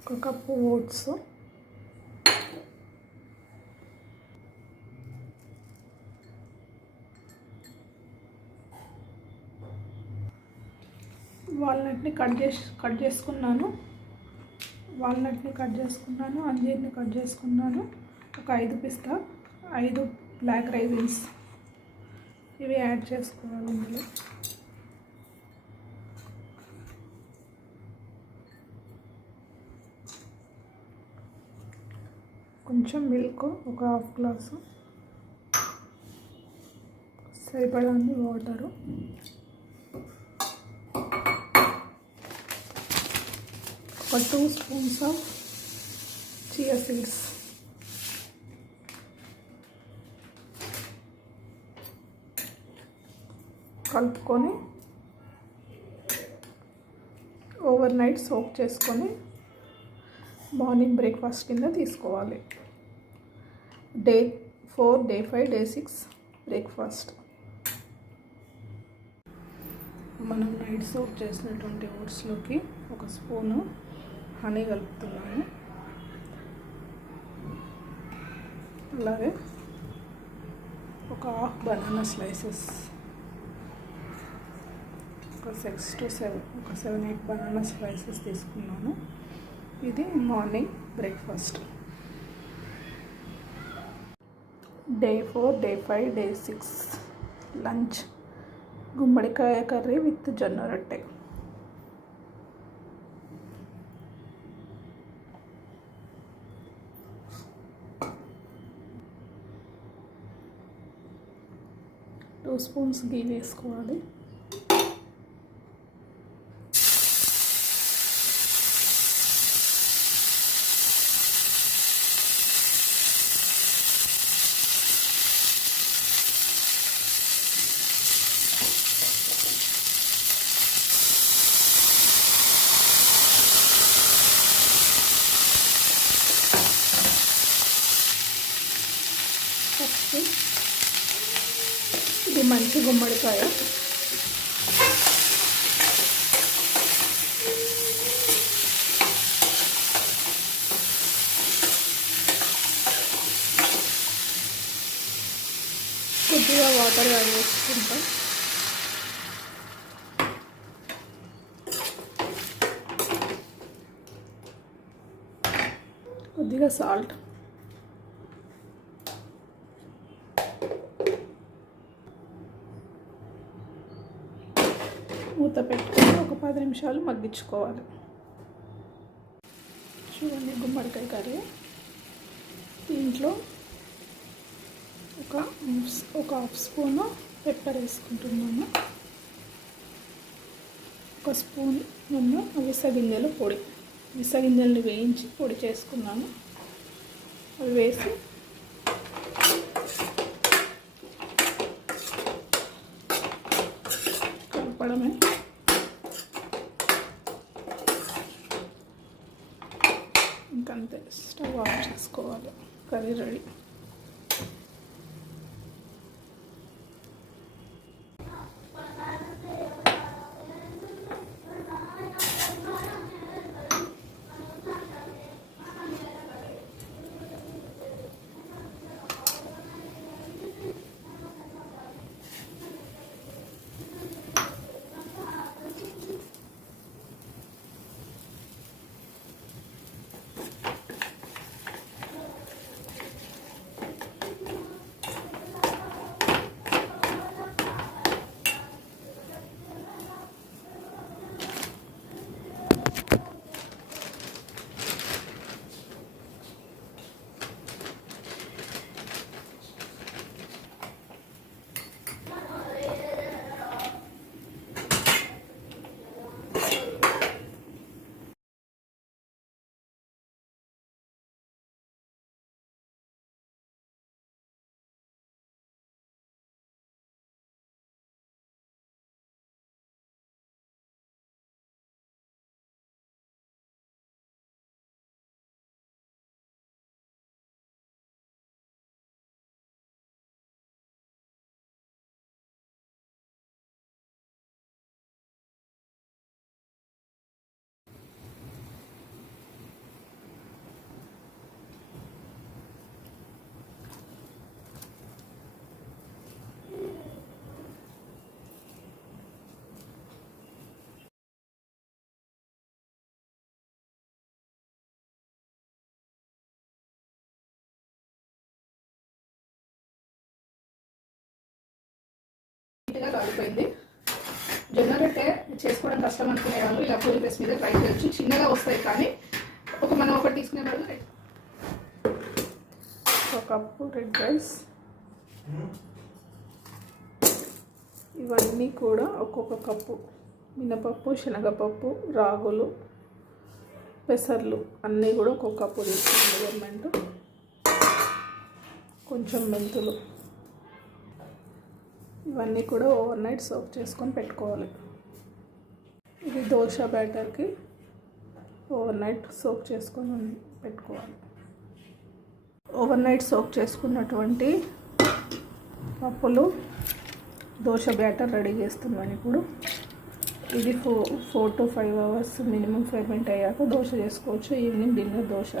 ఒక cup oats, వాల్నట్ని cut చేసుకున్నాను, అంజీర్ని cut చేసుకున్నాను, ఒక 5 పిస్తా, 5 బ్లాక్ రైజిన్స్ ఇవి యాడ్ చేసుకోవాలి. ఇందులో కొంచెం మిల్క్, ఒక హాఫ్ గ్లాసు, సరిపడాన్ని వాటరు, ఒక 2 స్పూన్స్ ఆఫ్ చియా సీడ్స్, కలుపుకొని ఓవర్ నైట్ సోక్ చేసుకొని మార్నింగ్ బ్రేక్ఫాస్ట్ కింద తీసుకోవాలి. Day 4, day 5, day 6 breakfast. మనం నైట్ సోక్ చేసినటువంటి ఓట్స్లోకి ఒక స్పూను హనీ కలుపుతున్నాను. అలాగే ఒక హాఫ్ బనానా స్లైసెస్, ఒక 7-8 బనానా స్లైసెస్ తీసుకున్నాను. ఇది morning breakfast. Day 4, day 5, day 6 lunch గుమ్మడికాయ కర్రీ విత్ జొన్న రొట్టె. టూ స్పూన్స్ గీ వేసుకోవాలి. ఇది మంచి గుమ్మడికాయ. కొద్దిగా వాటర్ యాడ్ చేసుకుంటాం. కొద్దిగా సాల్ట్, మూత పెట్టుకొని ఒక 10 నిమిషాలు మగ్గించుకోవాలి. చూడండి గుమ్మడికాయ కర్రీ. దీంట్లో ఒక హాఫ్ స్పూను పెప్పర్ వేసుకుంటున్నాను. ఒక స్పూన్ నేను విసగింజలు వేయించి పొడి చేసుకున్నాను. అవి వేసి కలపడమే. ఇంకంతే, స్టవ్ ఆఫ్ చేసుకోవాలి. Curry ready. అయిపోయింది. జొన్న రొట్టె చేసుకోవడం కష్టం అనుకునే వాళ్ళు ఇలా పూరి ప్రెస్ మీద ట్రై చేయొచ్చు. చిన్నగా వస్తాయి, కానీ మనం ఒకటి తీసుకునే వాళ్ళు. ఒక కప్పు రెడ్ రైస్, ఇవన్నీ కూడా ఒక్కొక్క కప్పు మినపప్పు, శనగపప్పు, రాగులు, పెసర్లు అన్నీ కూడా ఒక్కొక్క కప్పు తీసుకున్న మెజర్మెంట్. కొంచెం మెంతులు, ఇవన్నీ కూడా ఓవర్ నైట్ సోక్ చేసుకొని పెట్టుకోవాలి. ఇది దోశ బ్యాటర్కి ఓవర్ నైట్ సోక్ చేసుకొని పెట్టుకోవాలి. ఓవర్ నైట్ సోక్ చేసుకున్నటువంటి పప్పులు దోశ బ్యాటర్ రెడీ చేస్తున్నాను ఇప్పుడు. ఇది 4 to 5 hours మినిమం ఫెర్మెంట్ అయ్యాక దోశ చేసుకోవచ్చు. Evening dinner dosa.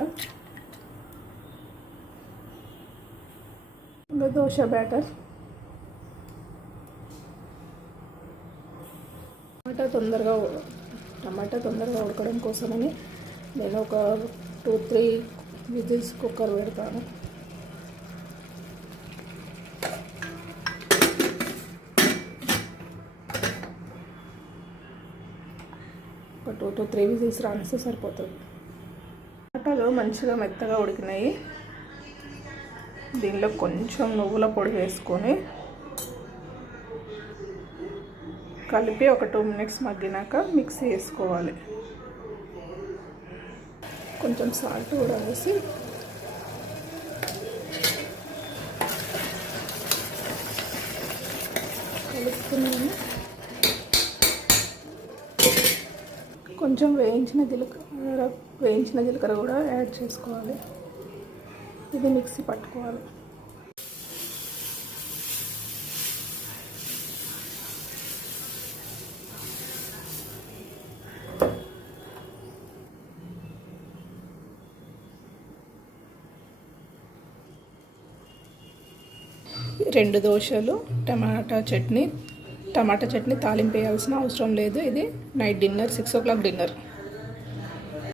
Dosa batter టమాటా తొందరగా ఉడకడం కోసమని నేను ఒక 2-3 విజిల్స్ కుక్కర్ పెడతాను. ఒక 2 to 3 విజిల్స్ రానిస్తే సరిపోతుంది. టమాటాలు మంచిగా మెత్తగా ఉడికినాయి. దీనిలో కొంచెం నువ్వుల పొడి వేసుకొని కలిపి ఒక 2 minutes మగ్గినాక మిక్సీ వేసుకోవాలి. కొంచెం సాల్ట్ కూడా వేసి కలుపుకున్నాను. కొంచెం వేయించిన జీలకర్ర కూడా యాడ్ చేసుకోవాలి. ఇది మిక్సీ పట్టుకోవాలి. రెండు దోశలు, టమాటా చట్నీ తాలింపు వేయాల్సిన అవసరం లేదు. ఇది నైట్ డిన్నర్, 6 o'clock డిన్నర్.